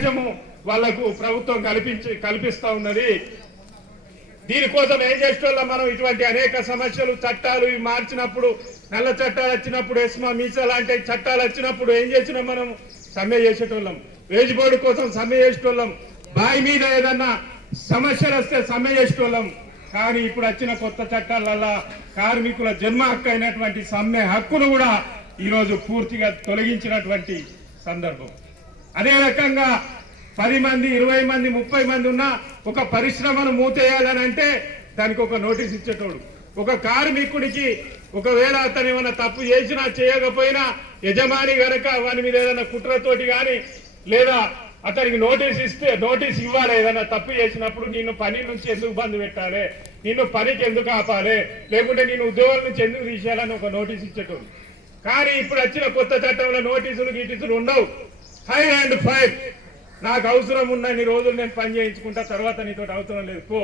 అవకాశము వాళ్లకు ప్రభుత్వం కల్పిస్తా ఉన్నది. దీనికోసం ఏం చేసేటోళ్ళం మనం? ఇటువంటి అనేక సమస్యలు, చట్టాలు మార్చినప్పుడు, నల్ల చట్టాలు వచ్చినప్పుడు, ఎస్మా మీసా లాంటి చట్టాలు వచ్చినప్పుడు ఏం చేసినాం? మనం సమ్మె చేసేటోళ్ళం, వేజ్ బోర్డు కోసం సమ్మె చేసేటోళ్ళం, బావి మీద ఏదన్నా సమస్యలు వస్తే సమ్మె చేసేటోళ్ళం. కానీ ఇప్పుడు వచ్చిన కొత్త చట్టాలల్లా కార్మికుల జన్మ హక్కు అయినటువంటి సమ్మె హక్కును కూడా ఈరోజు పూర్తిగా తొలగించినటువంటి సందర్భం. అదే రకంగా 10 మంది, 20 మంది, 30 మంది ఉన్న ఒక పరిశ్రమను మూతేయాలని అంటే దానికి ఒక నోటీస్ ఇచ్చేటోడు. ఒక కార్మికుడికి ఒకవేళ అతను ఏమైనా తప్పు చేసినా చేయకపోయినా యజమాని గనక వాని మీద ఏదైనా కుట్రతోటి కానీ లేదా అతనికి నోటీస్ ఇవ్వాలి. ఏదైనా తప్పు చేసినప్పుడు నిన్ను పని నుంచి ఎందుకు బంద్ పెట్టాలి, నిన్ను పనికి ఎందుకు ఆపాలి, లేకుంటే నేను ఉద్యోగాల నుంచి ఎందుకు తీసేయాలని ఒక నోటీస్ ఇచ్చేటోడు. కానీ ఇప్పుడు వచ్చిన కొత్త చట్టంలో నోటీసులు ఉండవు. Hire and fire. నాకు అవసరం ఉన్నన్ని రోజులు నేను పని చేయించుకుంటా, తర్వాత నీతో అవసరం లేదు పో.